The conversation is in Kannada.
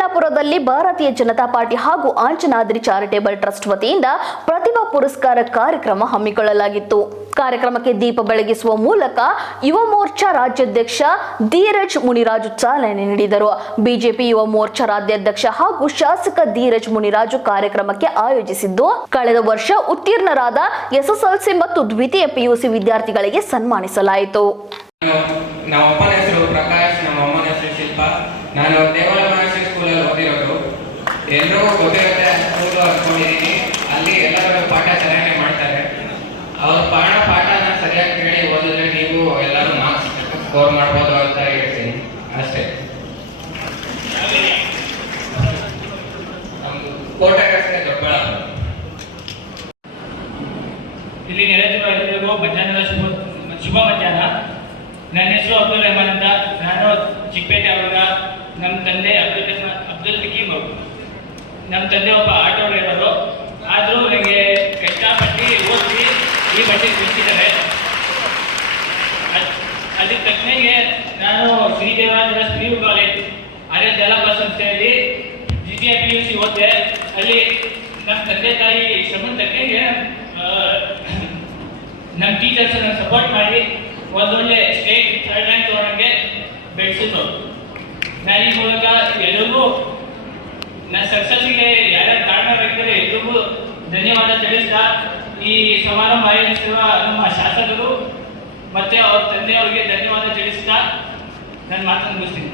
ಚಿಕ್ಕಬಳ್ಳಾಪುರದಲ್ಲಿ ಭಾರತೀಯ ಜನತಾ ಪಾರ್ಟಿ ಹಾಗೂ ಆಂಜನಾದ್ರಿ ಚಾರಿಟೇಬಲ್ ಟ್ರಸ್ಟ್ ವತಿಯಿಂದ ಪ್ರತಿಭಾ ಪುರಸ್ಕಾರ ಕಾರ್ಯಕ್ರಮ ಹಮ್ಮಿಕೊಳ್ಳಲಾಗಿತ್ತು. ಕಾರ್ಯಕ್ರಮಕ್ಕೆ ದೀಪ ಬೆಳಗಿಸುವ ಮೂಲಕ ಯುವ ಮೋರ್ಚಾ ರಾಜ್ಯಾಧ್ಯಕ್ಷ ಧೀರಜ್ ಮುನಿರಾಜು ಚಾಲನೆ ನೀಡಿದರು. ಬಿಜೆಪಿ ಯುವ ಮೋರ್ಚಾ ರಾಜ್ಯಾಧ್ಯಕ್ಷ ಹಾಗೂ ಶಾಸಕ ಧೀರಜ್ ಮುನಿರಾಜು ಕಾರ್ಯಕ್ರಮಕ್ಕೆ ಆಯೋಜಿಸಿದ್ದು, ಕಳೆದ ವರ್ಷ ಉತ್ತೀರ್ಣರಾದ ಎಸ್ಎಸ್ಎಲ್ಸಿ ಮತ್ತು ದ್ವಿತೀಯ ಪಿಯುಸಿ ವಿದ್ಯಾರ್ಥಿಗಳಿಗೆ ಸನ್ಮಾನಿಸಲಾಯಿತು. ನಮ್ಮ ಅಪ್ಪನ ಹೆಸರು ಪ್ರಕಾಶ್, ನಮ್ಮ ಅಮ್ಮನ ಹೆಸರು ಶಿಲ್ಪ. ನಾನು ದೇವಾಲಯ ಮಹರ್ಷಿ ಸ್ಕೂಲಲ್ಲಿ ಓದಿರೋದು. ಎಲ್ಲರೂ ಗೊತ್ತಿರುತ್ತೆ ಸ್ಕೂಲು ಅಂದ್ಕೊಂಡಿದ್ದೀನಿ. ಅಲ್ಲಿ ಎಲ್ಲರೂ ಪಾಠ ಚೆನ್ನಾಗಿ ಮಾಡ್ತಾರೆ. ಅವ್ರ ಪಾಠನ ಸರಿಯಾಗಿ ಕೇಳಿ ಓದಿದ್ರೆ ನೀವು ಎಲ್ಲರೂ ಮಾರ್ಕ್ಸ್ ಸ್ಕೋರ್ ಮಾಡ್ಬೋದು ಅಂತ ಹೇಳ್ತೀನಿ ಅಷ್ಟೇ. ನಮ್ದು ಕೋಟೆ ರಸ್ತೆ ದೊಡ್ಡಬಳ್ಳಾಪುರ. ಇಲ್ಲಿ ನೆರೆದಿರುವ ಮಧ್ಯಾಹ್ನದ ಶುಭ ಮಧ್ಯಾಹ್ನ. ನನ್ನ ಹೆಸರು ಅಬ್ದುಲ್ ರೆಹಮಾನ್ ಅಂತ. ನಾನು ಚಿಕ್ಕಪೇಟೆ ಅವರ. ನಮ್ಮ ತಂದೆ ಅಬ್ದುಲ್ ಹಕೀಮ್. ನಮ್ಮ ತಂದೆ ಒಬ್ಬ ಆಟೋ ಡ್ರೈವರು. ಆದರೂ ನನಗೆ ಕಷ್ಟಪಟ್ಟು ಓದಿಸಿ ಈ ಬಟ್ಟೆ ಕಳಿಸಿದ್ದಾರೆ. ಅದಕ್ಕೆ ತಕ್ಕನಾಗೆ ನಾನು ಶ್ರೀದೇವರಾಜ ಸ್ತ್ರೀ ಕಾಲೇಜ್ ಆರ್ಯ ಜಲಪ ಸಂಸ್ಥೆಯಲ್ಲಿ ದ್ವಿತೀಯ PUC ಓದಿದೆ. ಅಲ್ಲಿ ನಮ್ಮ ತಂದೆ ತಾಯಿ ಶ್ರಮದ ತಕ್ಕನಾಗೆ ನಮ್ಮ ಟೀಚರ್ಸ್ ನನ್ನ ಸಪೋರ್ಟ್ ಮಾಡಿ ಒಂದೊಳ್ಳೆ ಸ್ಟೇಟ್ ಥರ್ಡ್ ರ್ಯಾಂಕ್ ತಗೊಂಡಂಗೆ ಬೆಳೆಸಿದ್ರು. ನಾನು ಈ ಮೂಲಕ ಎಲ್ಲರಿಗೂ ನನ್ನ ಸಕ್ಸಸ್ಸಿಗೆ ಯಾರ್ಯಾರು ಕಾರಣರಾಗಿದ್ದಾರೆ ಎಲ್ರಿಗೂ ಧನ್ಯವಾದ ತಿಳಿಸ್ತಾ, ಈ ಸಮಾರಂಭ ಆಯೋಜಿಸಿರುವ ನಮ್ಮ ಶಾಸಕರು ಮತ್ತೆ ಅವ್ರ ತಂದೆಯವರಿಗೆ ಧನ್ಯವಾದ ತಿಳಿಸ್ತಾ ನನ್ನ ಮಾತನ್ನು ಮುಗಿಸ್ತೀನಿ.